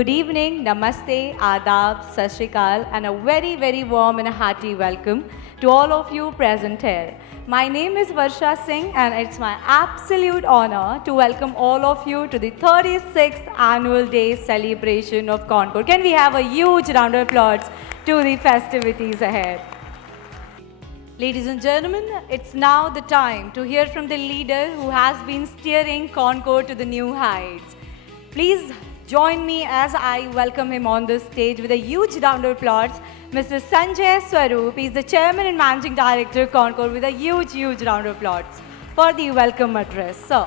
Good evening, namaste, adab, sat shri akal, and a very, very warm and a hearty welcome to all of you present here. My name is Varsha Singh, and it's my absolute honor to welcome all of you to the 36th annual day celebration of Concord. Can we have a huge round of applause to the festivities ahead? Ladies and gentlemen, it's now the time to hear from the leader who has been steering Concord to the new heights. Please join me as I welcome him on the stage with a huge round of applause. Mr. Sanjay Swaroop, he's the Chairman and Managing Director of Concord, with a huge, huge round of applause for the welcome address. Sir.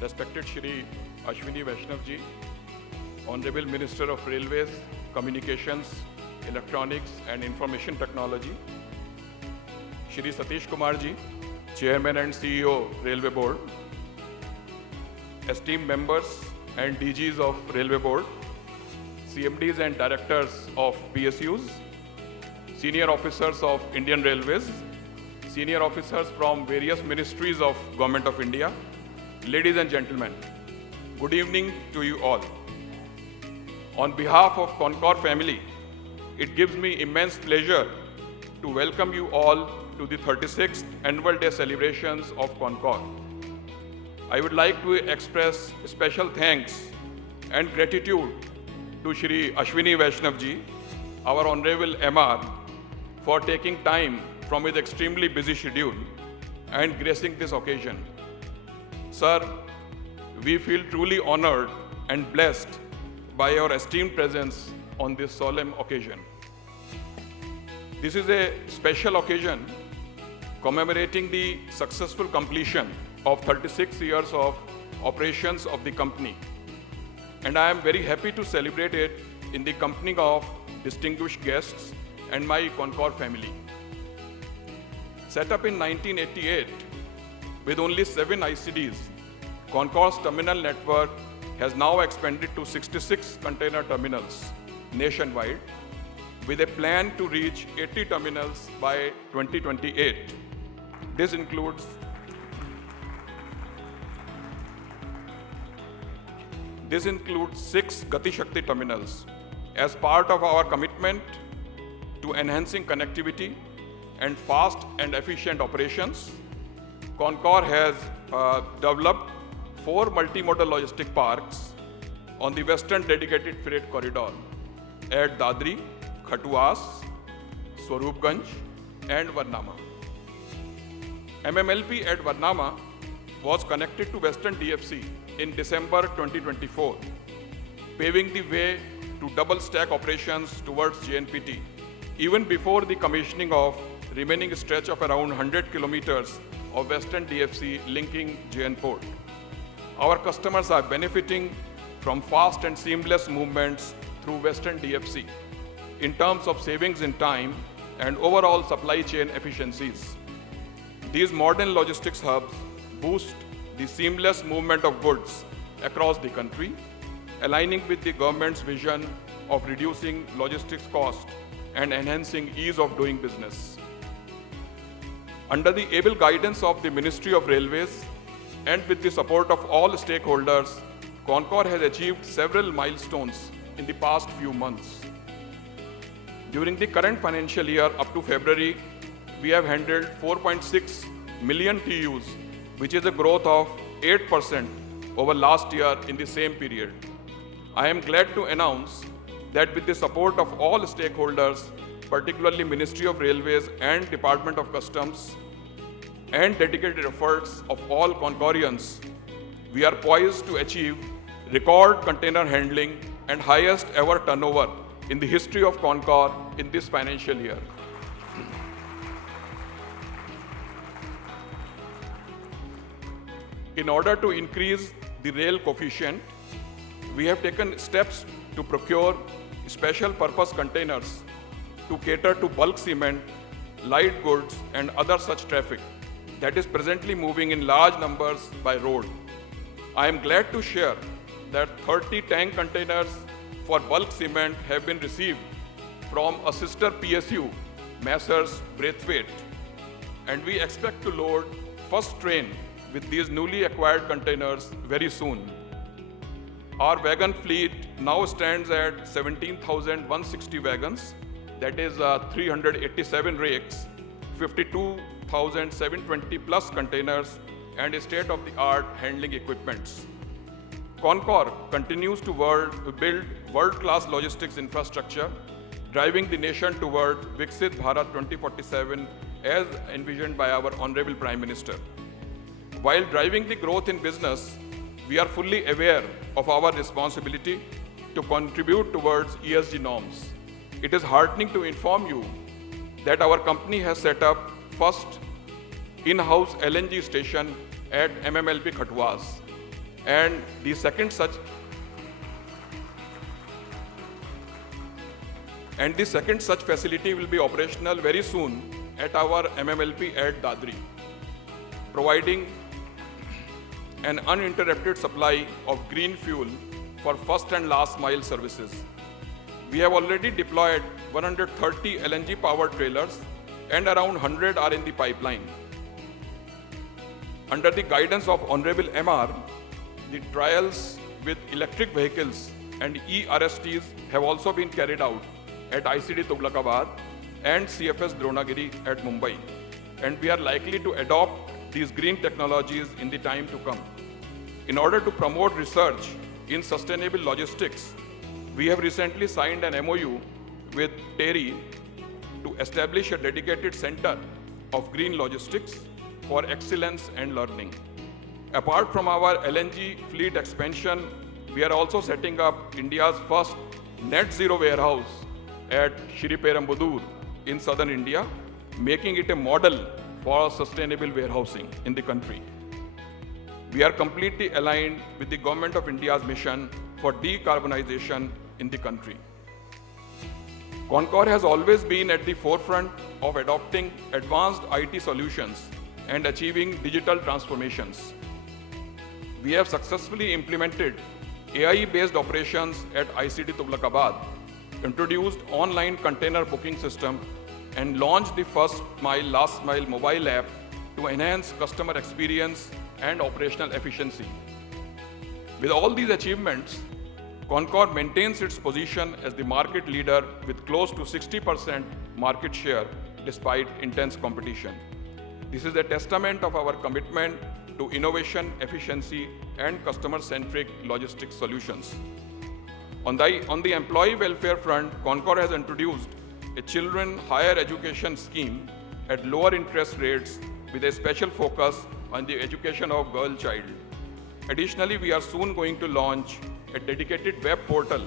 Respected Shri Ashwini Vaishnav ji, Honorable Minister of Railways, Communications, Electronics and Information Technology, Shri Satish Kumar ji, Chairman and CEO, Railway Board, esteemed members and DGs of Railway Board, CMDs and Directors of PSUs, senior officers of Indian Railways, senior officers from various ministries of Government of India, ladies and gentlemen, good evening to you all. On behalf of Concord family, it gives me immense pleasure to welcome you all to the 36th Annual Day celebrations of Concord. I would like to express special thanks and gratitude to Shri Ashwini Vaishnav ji, our Honorable MR, for taking time from his extremely busy schedule and gracing this occasion. Sir, we feel truly honored and blessed by your esteemed presence on this solemn occasion. This is a special occasion commemorating the successful completion of 36 years of operations of the company. And I am very happy to celebrate it in the company of distinguished guests and my Concord family. Set up in 1988, with only 7 ICDs, Concord's terminal network has now expanded to 66 container terminals nationwide, with a plan to reach 80 terminals by 2028. This includes six Gati Shakti terminals. As part of our commitment to enhancing connectivity and fast and efficient operations, Concord has developed 4 multimodal logistic parks on the Western Dedicated Freight Corridor at Dadri, Khatuas, Swaroopganj, and Varnama. MMLP at Varnama was connected to Western DFC in December 2024, paving the way to double-stack operations towards JNPT, even before the commissioning of remaining stretch of around 100 kilometers of Western DFC linking JN Port. Our customers are benefiting from fast and seamless movements through Western DFC in terms of savings in time and overall supply chain efficiencies. These modern logistics hubs boost the seamless movement of goods across the country, aligning with the government's vision of reducing logistics cost and enhancing ease of doing business. Under the able guidance of the Ministry of Railways and with the support of all stakeholders, Concord has achieved several milestones in the past few months. During the current financial year up to February, we have handled 4.6 million TEUs, which is a growth of 8% over last year in the same period. I am glad to announce that with the support of all stakeholders, particularly Ministry of Railways and Department of Customs, and dedicated efforts of all Concordians, we are poised to achieve record container handling and highest ever turnover in the history of Concord in this financial year. In order to increase the rail coefficient, we have taken steps to procure special purpose containers to cater to bulk cement, light goods, and other such traffic that is presently moving in large numbers by road. I am glad to share that 30 tank containers for bulk cement have been received from a sister PSU, Messrs. Braithwaite, and we expect to load first train with these newly acquired containers very soon. Our wagon fleet now stands at 17,160 wagons, that is 387 rakes, 52,720 plus containers, and state-of-the-art handling equipments. Concor continues to build world-class logistics infrastructure, driving the nation toward Viksit Bharat 2047 as envisioned by our Honorable Prime Minister. While driving the growth in business, we are fully aware of our responsibility to contribute towards ESG norms. It is heartening to inform you that our company has set up first in-house LNG station at MMLP Khatwas, and the second such facility will be operational very soon at our MMLP at Dadri, providing an uninterrupted supply of green fuel for first and last mile services. We have already deployed 130 LNG powered trailers and around 100 are in the pipeline. Under the guidance of Honorable MR, the trials with electric vehicles and ERSTs have also been carried out at ICD Tughlakabad and CFS Dronagiri at Mumbai, and we are likely to adopt these green technologies in the time to come. In order to promote research in sustainable logistics, we have recently signed an MOU with TERI to establish a dedicated center of green logistics for excellence and learning. Apart from our LNG fleet expansion, we are also setting up India's first net zero warehouse at Shriperumbudur in southern India, making it a model for sustainable warehousing in the country. We are completely aligned with the Government of India's mission for decarbonization in the country. Concor has always been at the forefront of adopting advanced IT solutions and achieving digital transformations. We have successfully implemented AI-based operations at ICD Tughlakabad, introduced online container booking system, and launched the first mile, last mile mobile app to enhance customer experience and operational efficiency. With all these achievements, Concor maintains its position as the market leader with close to 60% market share despite intense competition. This is a testament of our commitment to innovation, efficiency, and customer-centric logistics solutions. On the employee welfare front, Concor has introduced a children higher education scheme at lower interest rates with a special focus on the education of girl child. Additionally, we are soon going to launch a dedicated web portal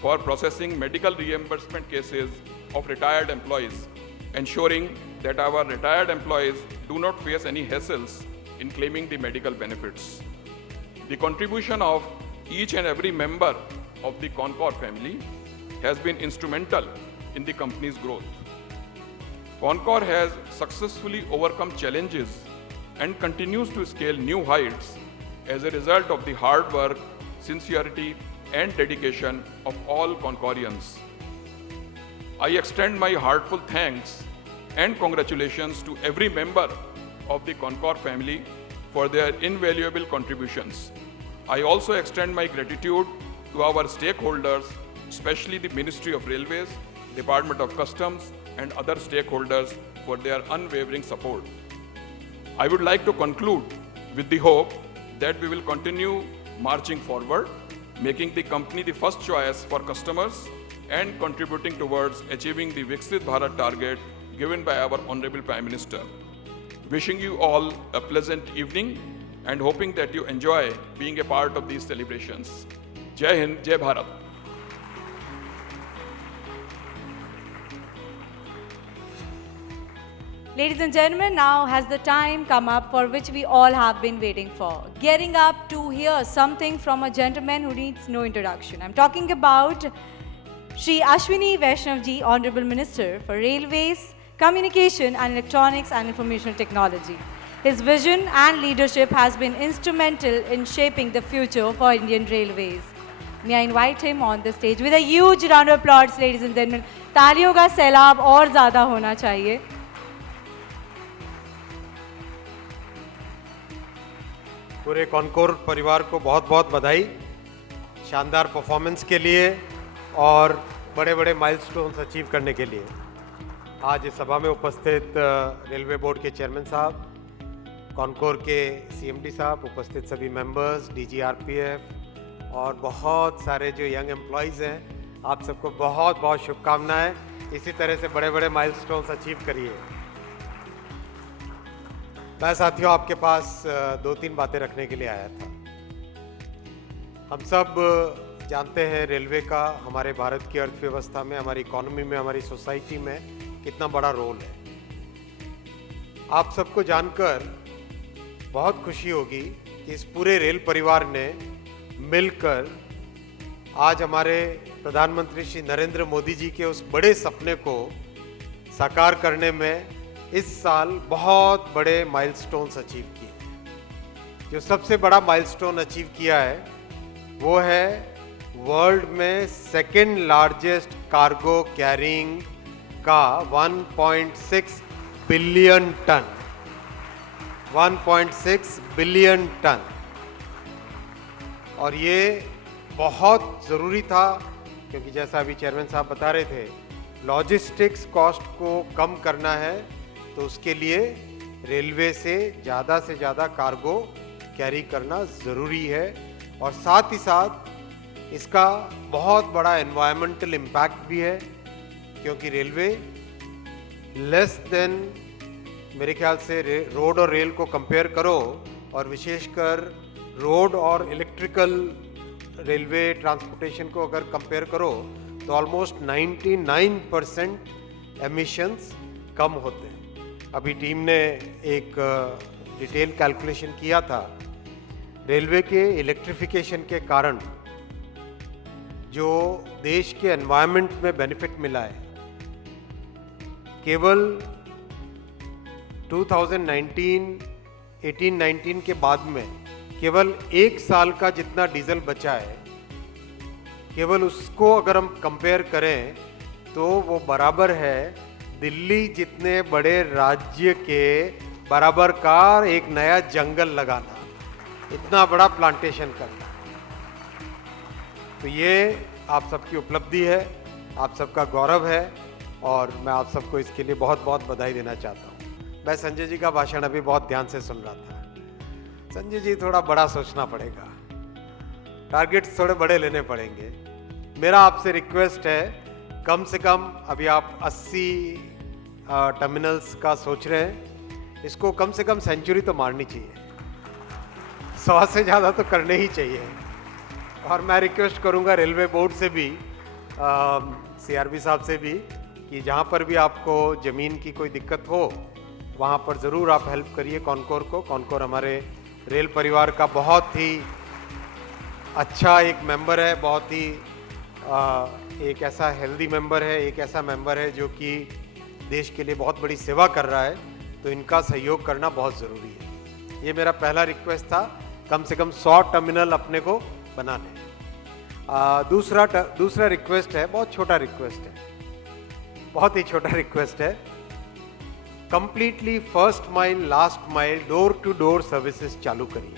for processing medical reimbursement cases of retired employees, ensuring that our retired employees do not face any hassles in claiming the medical benefits. The contribution of each and every member of the Concor family has been instrumental in the company's growth. Concor has successfully overcome challenges and continues to scale new heights as a result of the hard work, sincerity, and dedication of all Concorians. I extend my heartfelt thanks and congratulations to every member of the Concor family for their invaluable contributions. I also extend my gratitude to our stakeholders, especially the Ministry of Railways, Department of Customs, and other stakeholders for their unwavering support. I would like to conclude with the hope that we will continue marching forward, making the company the first choice for customers and contributing towards achieving the Viksit Bharat target given by our Honorable Prime Minister. Wishing you all a pleasant evening and hoping that you enjoy being a part of these celebrations. Jai Hind, Jai Bharat. Ladies and gentlemen, now has the time come up for which we all have been waiting for. Getting up to hear something from a gentleman who needs no introduction. I'm talking about Shri Ashwini Vaishnavji, Honorable Minister for Railways, Communication and Electronics and Information Technology. His vision and leadership has been instrumental in shaping the future for Indian Railways. May I invite him on the stage with a huge round of applause, ladies and gentlemen. तालियों का सैलाब और ज़्यादा होना चाहिए. पूरे कॉनकोर परिवार को बहुत बहुत बधाई शानदार परफॉर्मेंस के लिए और बड़े बड़े माइलस्टोन्स अचीव करने के लिए। आज इस सभा में उपस्थित रेलवे बोर्ड के चेयरमैन साहब, कॉनकोर के सीएमडी साहब, उपस्थित सभी मेंबर्स, डीजी आरपीएफ और बहुत सारे जो यंग एम्प्लॉयज़ हैं, आप सबको बहुत बहुत शुभकामनाएं। इसी तरह से बड़े बड़े माइलस्टोन्स अचीव करिए। मैं साथियों आपके पास दो तीन बातें रखने के लिए आया था। हम सब जानते हैं रेलवे का हमारे भारत की अर्थव्यवस्था में, हमारी इकोनॉमी में, हमारी सोसाइटी में कितना बड़ा रोल है। आप सबको जानकर बहुत खुशी होगी कि इस पूरे रेल परिवार ने मिलकर आज हमारे प्रधानमंत्री श्री नरेंद्र मोदी जी के उस बड़े सपने को साकार करने में इस साल बहुत बड़े माइलस्टोन्स अचीव किए। जो सबसे बड़ा माइलस्टोन अचीव किया है वो है वर्ल्ड में सेकेंड लार्जेस्ट कार्गो कैरिंग का 1.6 बिलियन टन 1.6 बिलियन टन। और ये बहुत ज़रूरी था क्योंकि जैसा अभी चेयरमैन साहब बता रहे थे, लॉजिस्टिक्स कॉस्ट को कम करना है तो उसके लिए रेलवे से ज़्यादा कार्गो कैरी करना ज़रूरी है। और साथ ही साथ इसका बहुत बड़ा एनवायरमेंटल इम्पैक्ट भी है क्योंकि रेलवे लेस देन, मेरे ख्याल से रोड और रेल को कंपेयर करो और विशेषकर रोड और इलेक्ट्रिकल रेलवे ट्रांसपोर्टेशन को अगर कंपेयर करो तो ऑलमोस्ट 99% एमिशंस कम होते हैं। अभी टीम ने एक डिटेल कैलकुलेशन किया था, रेलवे के इलेक्ट्रिफिकेशन के कारण जो देश के एनवायरनमेंट में बेनिफिट मिला है, केवल 2018-19 के बाद में केवल एक साल का जितना डीजल बचा है, केवल उसको अगर हम कंपेयर करें तो वो बराबर है दिल्ली जितने बड़े राज्य के बराबर का एक नया जंगल लगाना, इतना बड़ा प्लांटेशन करना। तो ये आप सबकी उपलब्धि है, आप सबका गौरव है और मैं आप सबको इसके लिए बहुत बहुत बधाई देना चाहता हूँ। मैं संजय जी का भाषण अभी बहुत ध्यान से सुन रहा था। संजय जी, थोड़ा बड़ा सोचना पड़ेगा, टारगेट्स थोड़े बड़े लेने पड़ेंगे। मेरा आपसे रिक्वेस्ट है, कम से कम अभी आप 80 टर्मिनल्स का सोच रहे हैं, इसको कम से कम सेंचुरी तो मारनी चाहिए, 100 से ज़्यादा तो करने ही चाहिए। और मैं रिक्वेस्ट करूंगा रेलवे बोर्ड से भी, सीआरबी साहब से भी, कि जहां पर भी आपको ज़मीन की कोई दिक्कत हो वहां पर ज़रूर आप हेल्प करिए कॉनकोर को। कॉनकोर हमारे रेल परिवार का बहुत ही अच्छा एक मेंबर है, बहुत ही एक ऐसा हेल्दी मेंबर है, एक ऐसा मेंबर है जो कि देश के लिए बहुत बड़ी सेवा कर रहा है, तो इनका सहयोग करना बहुत ज़रूरी है। ये मेरा पहला रिक्वेस्ट था, कम से कम 100 टर्मिनल अपने को बना लें। दूसरा रिक्वेस्ट है, बहुत छोटा रिक्वेस्ट है, बहुत ही छोटा रिक्वेस्ट है। Completely first mile last mile door to door services चालू करिए।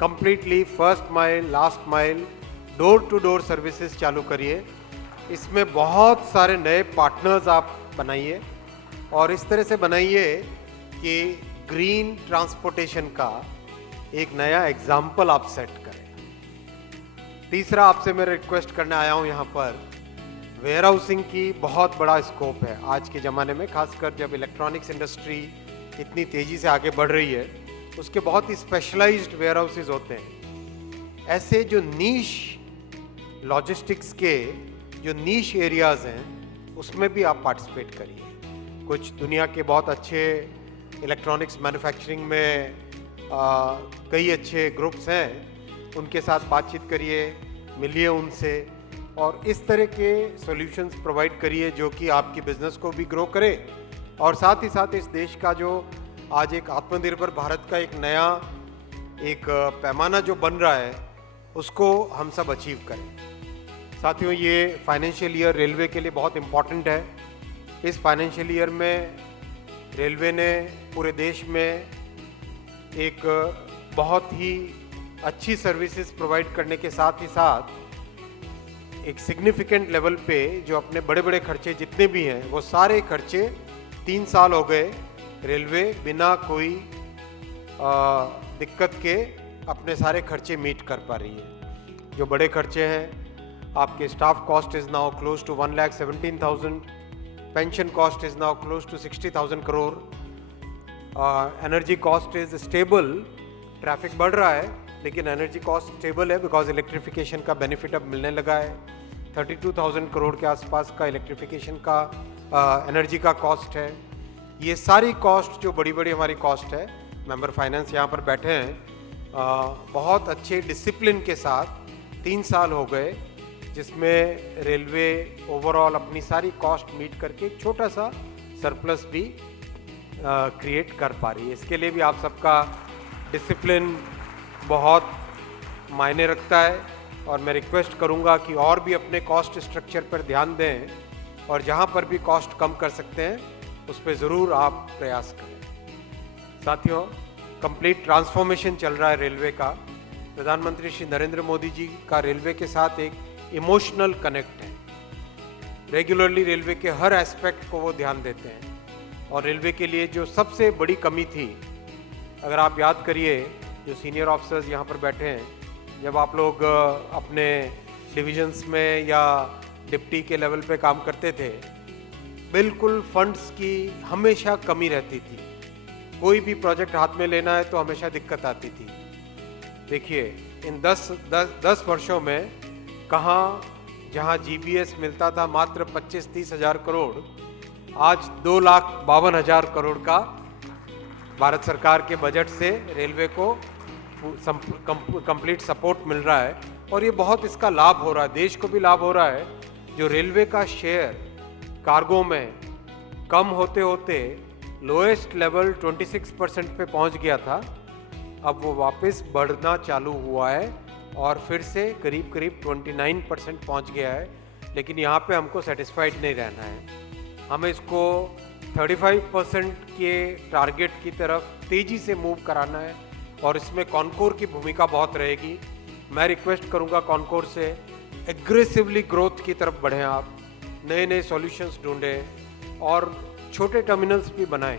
Completely first mile last mile door to door services चालू करिए। इसमें बहुत सारे नए पार्टनर्स आप बनाइए और इस तरह से बनाइए कि ग्रीन ट्रांसपोर्टेशन का एक नया एग्जाम्पल आप सेट करें। तीसरा, आपसे मैं रिक्वेस्ट करने आया हूँ यहाँ पर, वेयर हाउसिंग की बहुत बड़ा स्कोप है आज के ज़माने में, खासकर जब इलेक्ट्रॉनिक्स इंडस्ट्री इतनी तेज़ी से आगे बढ़ रही है, उसके बहुत ही स्पेशलाइज्ड वेयर हाउसेज होते हैं। ऐसे जो नीश लॉजिस्टिक्स के जो नीश एरियाज़ हैं उसमें भी आप पार्टिसिपेट करिए। कुछ दुनिया के बहुत अच्छे इलेक्ट्रॉनिक्स मैन्युफैक्चरिंग में कई अच्छे ग्रुप्स हैं, उनके साथ बातचीत करिए, मिलिए उनसे और इस तरह के सॉल्यूशंस प्रोवाइड करिए जो कि आपकी बिजनेस को भी ग्रो करे और साथ ही साथ इस देश का जो आज एक आत्मनिर्भर भारत का एक नया एक पैमाना जो बन रहा है, उसको हम सब अचीव करें। साथियों, ये फाइनेंशियल ईयर रेलवे के लिए बहुत इम्पॉर्टेंट है। इस फाइनेंशियल ईयर में रेलवे ने पूरे देश में एक बहुत ही अच्छी सर्विसेज प्रोवाइड करने के साथ ही साथ एक सिग्निफिकेंट लेवल पे जो अपने बड़े बड़े खर्चे जितने भी हैं वो सारे खर्चे 3 साल हो गए रेलवे बिना कोई दिक्कत के अपने सारे खर्चे मीट कर पा रही है। जो बड़े खर्चे हैं, आपके staff cost is now close to 1,17,000, pension cost is now close to 60,000 crore, energy cost is stable. Traffic बढ़ रहा है लेकिन एनर्जी कॉस्ट स्टेबल है बिकॉज इलेक्ट्रिफिकेशन का बेनिफिट अब मिलने लगा है। 32,000 करोड़ के आसपास का इलेक्ट्रिफिकेशन का एनर्जी का कॉस्ट है। ये सारी कॉस्ट जो बड़ी बड़ी हमारी कॉस्ट है, मेंबर फाइनेंस यहाँ पर बैठे हैं, बहुत अच्छे डिसिप्लिन के साथ 3 साल हो गए जिसमें रेलवे ओवरऑल अपनी सारी कॉस्ट मीट करके एक छोटा सा सरप्लस भी क्रिएट कर पा रही है। इसके लिए भी आप सबका डिसिप्लिन बहुत मायने रखता है और मैं रिक्वेस्ट करूंगा कि और भी अपने कॉस्ट स्ट्रक्चर पर ध्यान दें और जहां पर भी कॉस्ट कम कर सकते हैं उस पर ज़रूर आप प्रयास करें। साथियों, कंप्लीट ट्रांसफॉर्मेशन चल रहा है रेलवे का। प्रधानमंत्री श्री नरेंद्र मोदी जी का रेलवे के साथ एक इमोशनल कनेक्ट है। रेगुलरली रेलवे के हर एस्पेक्ट को वो ध्यान देते हैं और रेलवे के लिए जो सबसे बड़ी कमी थी, अगर आप याद करिए, जो सीनियर ऑफिसर्स यहाँ पर बैठे हैं, जब आप लोग अपने डिविजन्स में या डिप्टी के लेवल पे काम करते थे, बिल्कुल फंड्स की हमेशा कमी रहती थी। कोई भी प्रोजेक्ट हाथ में लेना है तो हमेशा दिक्कत आती थी। देखिए, इन 10 वर्षों में कहाँ जहाँ जीबीएस मिलता था मात्र 25-30 हज़ार करोड़, आज 2,52,000 करोड़ का भारत सरकार के बजट से रेलवे को कंप्लीट सपोर्ट मिल रहा है और ये बहुत इसका लाभ हो रहा है, देश को भी लाभ हो रहा है। जो रेलवे का शेयर कार्गो में कम होते होते लोएस्ट लेवल 26% पे पहुंच गया था, अब वो वापस बढ़ना चालू हुआ है और फिर से करीब करीब 29% पहुंच गया है। लेकिन यहाँ पे हमको सेटिस्फाइड नहीं रहना है, हमें इसको 35% के टारगेट की तरफ तेज़ी से मूव कराना है और इसमें कॉनकोर की भूमिका बहुत रहेगी। मैं रिक्वेस्ट करूंगा कॉनकोर से एग्रेसिवली ग्रोथ की तरफ बढ़ें, आप नए नए सॉल्यूशंस ढूंढें और छोटे टर्मिनल्स भी बनाएं।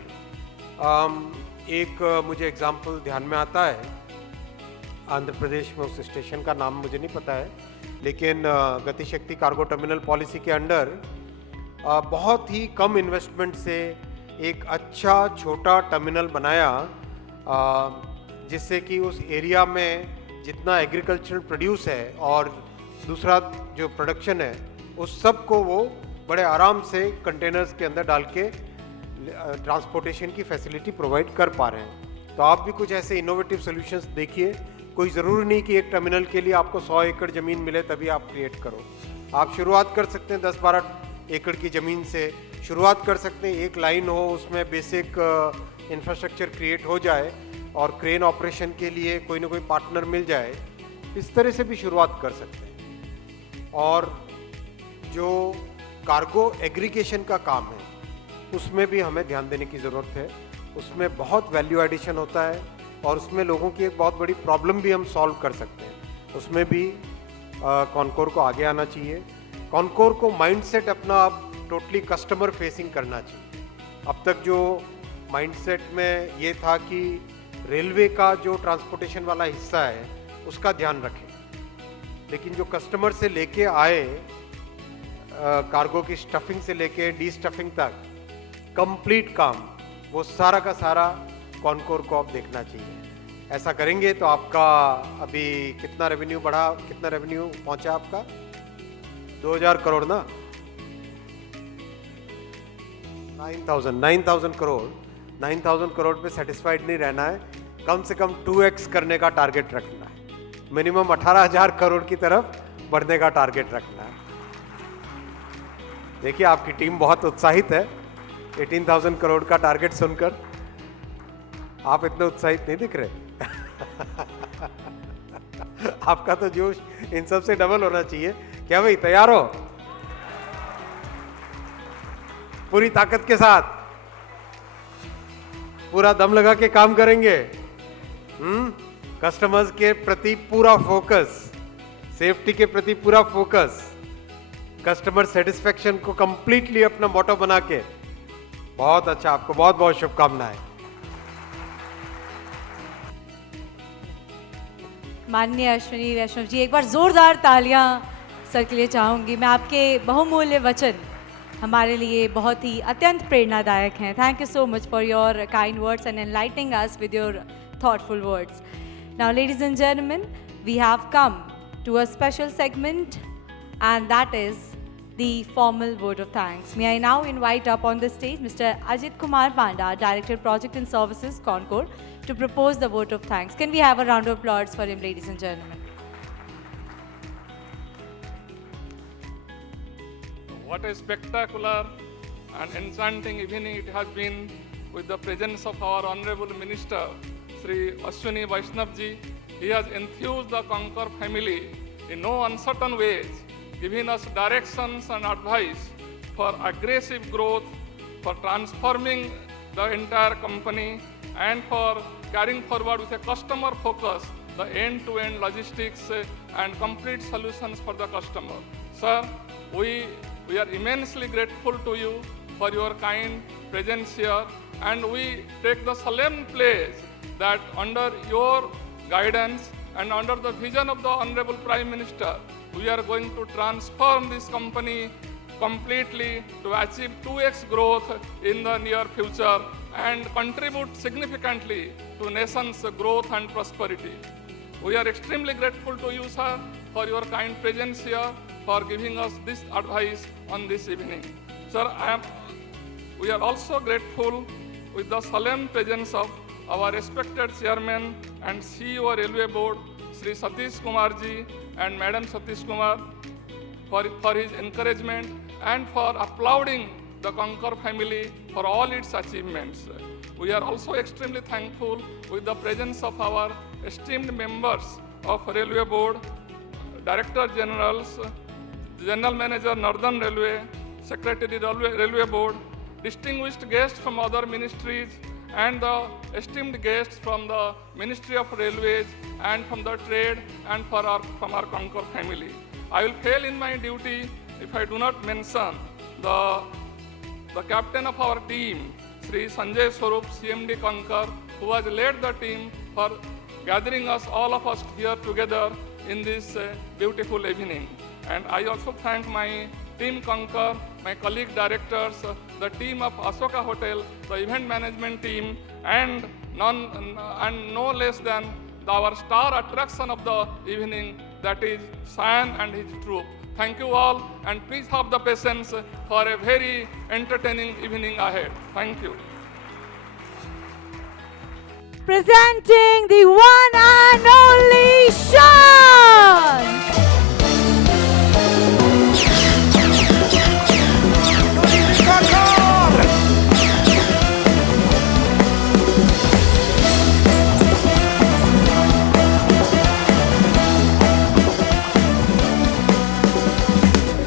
एक मुझे एग्जांपल ध्यान में आता है, आंध्र प्रदेश में उस स्टेशन का नाम मुझे नहीं पता है, लेकिन गतिशक्ति कार्गो टर्मिनल पॉलिसी के अंडर बहुत ही कम इन्वेस्टमेंट से एक अच्छा छोटा टर्मिनल बनाया, जिससे कि उस एरिया में जितना एग्रीकल्चरल प्रोड्यूस है और दूसरा जो प्रोडक्शन है उस सब को वो बड़े आराम से कंटेनर्स के अंदर डाल के ट्रांसपोर्टेशन की फैसिलिटी प्रोवाइड कर पा रहे हैं। तो आप भी कुछ ऐसे इनोवेटिव सॉल्यूशंस देखिए। कोई ज़रूरी नहीं कि एक टर्मिनल के लिए आपको 100 एकड़ ज़मीन मिले तभी आप क्रिएट करो। आप शुरुआत कर सकते हैं 10-12 एकड़ की ज़मीन से शुरुआत कर सकते हैं। एक लाइन हो, उसमें बेसिक इंफ्रास्ट्रक्चर क्रिएट हो जाए और क्रेन ऑपरेशन के लिए कोई ना कोई पार्टनर मिल जाए, इस तरह से भी शुरुआत कर सकते हैं। और जो कार्गो एग्रीगेशन का काम है उसमें भी हमें ध्यान देने की ज़रूरत है। उसमें बहुत वैल्यू एडिशन होता है और उसमें लोगों की एक बहुत बड़ी प्रॉब्लम भी हम सॉल्व कर सकते हैं। उसमें भी कॉनकोर को आगे आना चाहिए। कॉनकोर को माइंडसेट अपना अब टोटली कस्टमर फेसिंग करना चाहिए। अब तक जो माइंडसेट में ये था कि रेलवे का जो ट्रांसपोर्टेशन वाला हिस्सा है उसका ध्यान रखें, लेकिन जो कस्टमर से लेके आए कार्गो की स्टफिंग से लेके डी स्टफिंग तक कंप्लीट काम, वो सारा का सारा कॉनकोर को अब देखना चाहिए। ऐसा करेंगे तो आपका अभी कितना रेवेन्यू बढ़ा, कितना रेवेन्यू पहुंचा आपका 2000 करोड़ ना, 9,000 करोड़। 9,000 करोड़ पे सेटिस्फाइड नहीं रहना है, कम से कम 2x करने का टारगेट रखना है। मिनिमम 18,000 करोड़ की तरफ बढ़ने का टारगेट रखना है। देखिए, आपकी टीम बहुत उत्साहित है 18,000 करोड़ का टारगेट सुनकर। आप इतने उत्साहित नहीं दिख रहे। आपका तो जोश इन सब से डबल होना चाहिए। क्या भाई तैयार हो? पूरी ताकत के साथ पूरा दम लगा के काम करेंगे। कस्टमर्स के प्रति पूरा फोकस, सेफ्टी के प्रति पूरा फोकस, कस्टमर सेटिस्फेक्शन को कंप्लीटली अपना मोटो बना के। बहुत अच्छा, आपको बहुत बहुत शुभकामनाएं। माननीय अश्विनी वैष्णव जी, एक बार जोरदार तालियां सर के लिए चाहूंगी। मैं आपके बहुमूल्य वचन हमारे लिए बहुत ही अत्यंत प्रेरणादायक हैं। Thank you so much for your kind words and enlightening us with your thoughtful words. Now, ladies and gentlemen, we have come to a special segment, and that is the formal vote of thanks. May I now invite up on the stage Mr. Ajit Kumar Panda, Director Project and Services, Concord, to propose the vote of thanks. Can we have a round of applause for him, ladies and gentlemen? What a spectacular and enchanting evening it has been with the presence of our Honorable Minister, Sri Ashwini Vaishnav ji. He has enthused the Concor family in no uncertain ways, giving us directions and advice for aggressive growth, for transforming the entire company, and for carrying forward with a customer focus the end-to-end logistics and complete solutions for the customer. Sir, we are immensely grateful to you for your kind presence here, and we take the solemn pledge that under your guidance and under the vision of the Honorable Prime Minister, we are going to transform this company completely to achieve 2x growth in the near future and contribute significantly to nation's growth and prosperity. We are extremely grateful to you, sir, for your kind presence here, for giving us this advice on this evening. Sir, we are also grateful with the solemn presence of our respected Chairman and CEO Railway Board, Sri Satish Kumar ji and Madam Satish Kumar, for his encouragement and for applauding the Concor family for all its achievements. We are also extremely thankful with the presence of our esteemed members of Railway Board, Director Generals, General Manager Northern Railway, Secretary Railway Board, distinguished guests from other ministries, and the esteemed guests from the Ministry of Railways and from the trade and from our Concor family. I will fail in my duty if I do not mention the captain of our team, Sri Sanjay Swarup, CMD Concor, who has led the team for gathering us, all of us here together in this beautiful evening. And I also thank my team Concor, my colleague directors, the team of Ashoka Hotel, the event management team, and no less than our star attraction of the evening, that is Sayan and his troupe. Thank you all, and please have the patience for a very entertaining evening ahead. Thank you. Presenting the one and only Sean!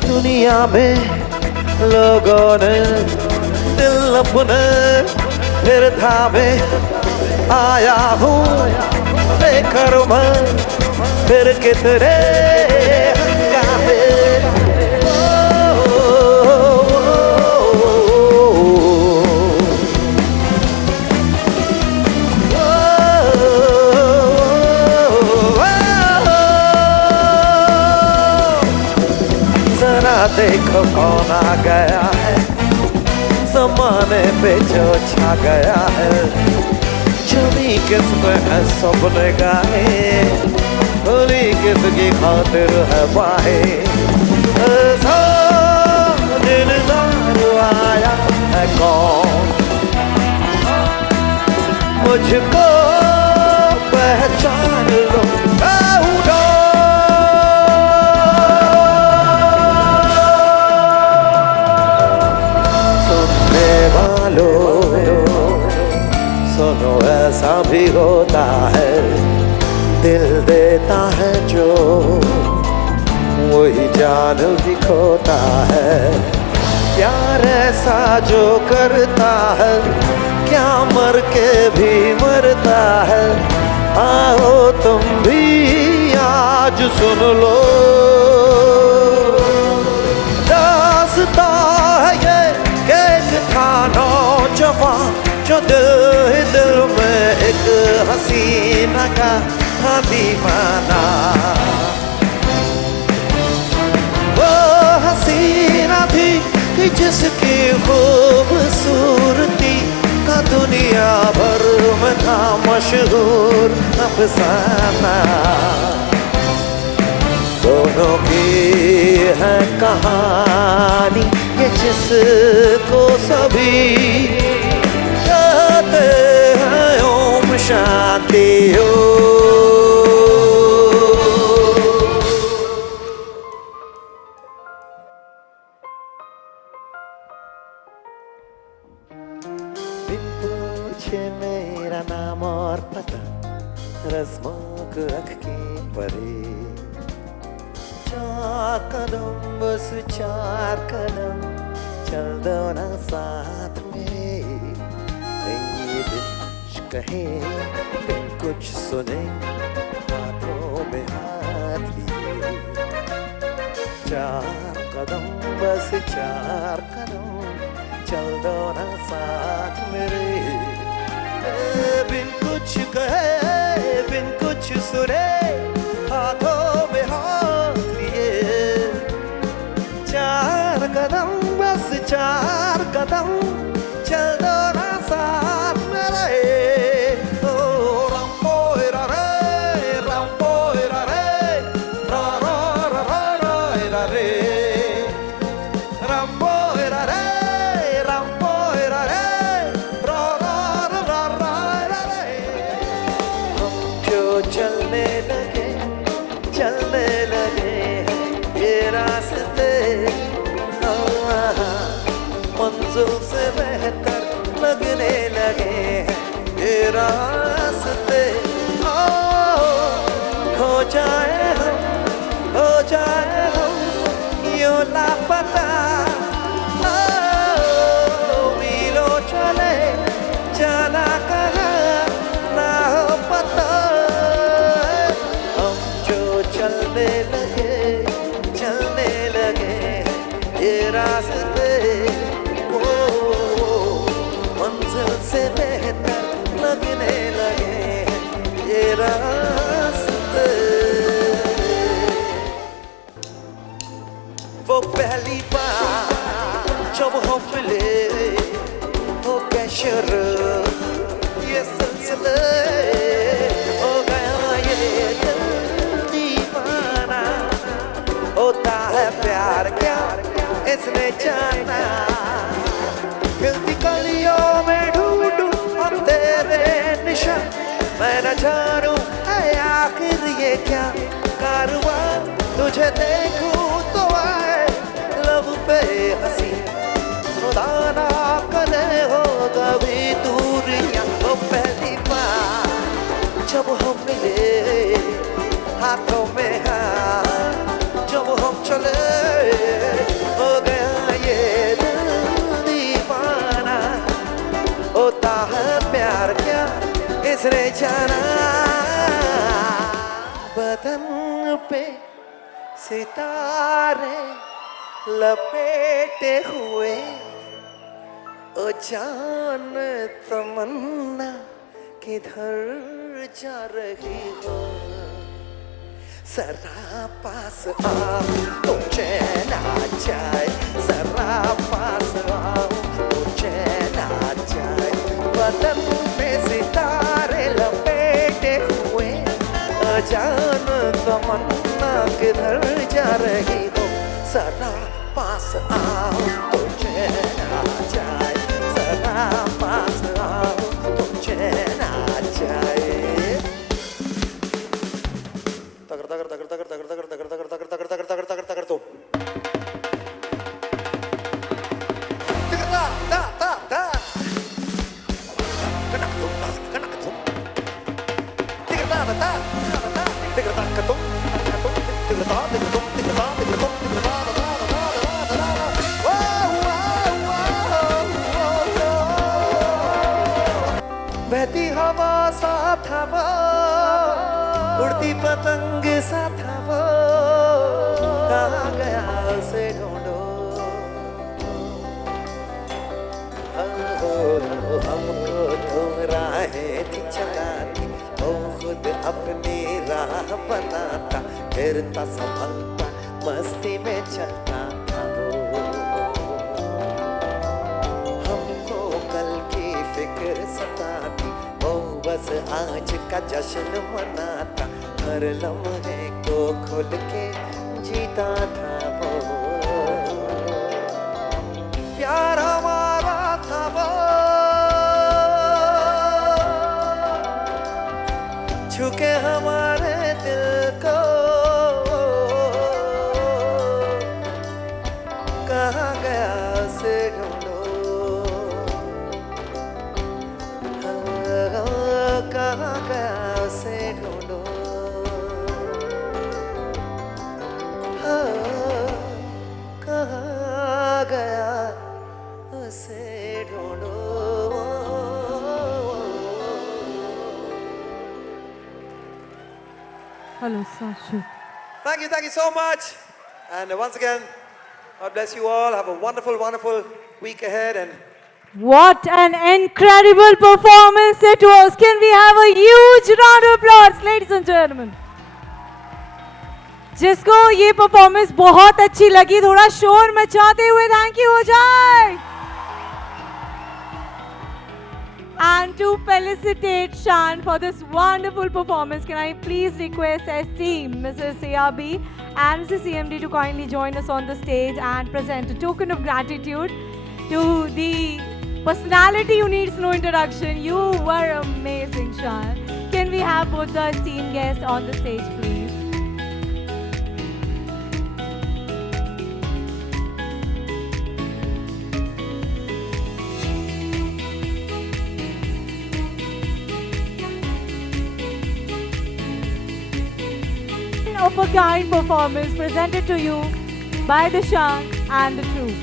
दुनिया में लोगों ने दिल अपने फिर थामे आया हूँ लेकर मैं फिर कितने हंगामे। देखो कौन आ गया है, ज़माने पे जो छा गया है, जमी किसमें है सपने गाए, भली किसकी खातिर है बाहे। ऐसा दिलदार आया है कौन, मुझको पहचान लो। सुनो ऐसा भी होता है, दिल देता है जो वही जान भी खोता है। प्यार ऐसा जो करता है क्या मर के भी मरता है। आओ तुम भी आज सुन लो, दास्तां है ये कि एक था नौजवान जो दिल ही दिल में एक हसीना का था दीवाना। वो हसीना थी कि जिसकी खूबसूरती का दुनिया भर में था मशहूर अफसाना। दोनों की है कहानी ये जिसको सभी कहते हैं ओम शांति हो। पूछे मेरा नाम और पता रस्मों को रख के परे। चार कदम बस चार कदम चल दो ना साथ में। ये दिल कहे बिन कुछ सुने हाथों में हाथ लिए। चार कदम बस चार कदम चल दो ना साथ मेरे। बिन कुछ कहे बिन कुछ सुने हाथों में हाथ लिए। चार कदम बस चार कदम चल दो ना साथ मेरे। ओ रंपो रा रे रंपो रा रे रा रा रा रा रा रे रंपो रा रे रंपो रा रे रा रा रा रा रे। हम जो चलने लगे ये रास्ते मंजिल से बेहतर लगने लगे ये रास्ते। हो जाए हम यूं लापता। मीलों चले जाना कहाँ ना हो पता। हम जो चलने लगे ये रास्ते मंजिल से बेहतर लगने लगे ये रास्ते। वो पहली बार जब हम मिले हो गया शुरू ये सिलसिले। हो गया ये दिल दीवाना। होता है प्यार क्या इसने जाना। खिलती कलियों में ढूंढूं अब तेरे निशान। मैं न जानूं है आखिर ये क्या कारवां। तुझे देखूं तो आए लब पे हंसी। खुदा ना करे हो कभी दूरियां। वो पहली बार जब हम मिले हाथों में हाथ जब हम चले। हो गया ये दिल दीवाना। होता है प्यार क्या इसने जाना। बदन पे सितारे लपेटे हुए ओ जान तमन्ना किधर जा रही हो। जरा पास आओ तो चैन आ जाए। जरा पास आओ तो चैन आ जाए। बदन में सितारे लपेटे हुए अजान तमन्ना किधर जा रही हो। जरा पास आओ तो चैन आ जाए। जरा पास आओ तो चैन आ जाए। तगर तगर तगर तगर तगर तगर तगर तगर तगर तगर तगर तगर तगर तगर तो तगर ता ता ता बहती हवा सा था वो, उड़ती पतंग सा था वो, कहाँ गया उसे ढूंढो। हमको तो राहें दिखलाती, वो खुद अपनी राह बनाता, फिरता संभलता मस्ती में चलता था वो। हमको कल की फिक्र सताती, वो बस आज का जश्न मनाता, हर लम्हे को खुल के जीता था वो। प्यार हमारा था वो, छुके हमारे दिल को, कहाँ गया उसे ढूंढो। कहाँ गया उसे ढूंढो। कहाँ गया उसे ढूंढो। Hello, Sashi. Thank you so much. And once again, God bless you all. Have a wonderful, wonderful week ahead. And What an incredible performance it was. Can we have a huge round of applause, ladies and gentlemen? जिसको ये performance बहुत अच्छी लगी, थोड़ा शोर मचाते हुए thank you हो जाए. And to felicitate Shan for this wonderful performance, can I please request esteemed Mrs. CRB and Mrs. CMD to kindly join us on the stage and present a token of gratitude to the personality who needs no introduction. You were amazing, Shan. Can we have both the esteemed guests on the stage, please? Of a kind performance presented to you by the Shan and the True.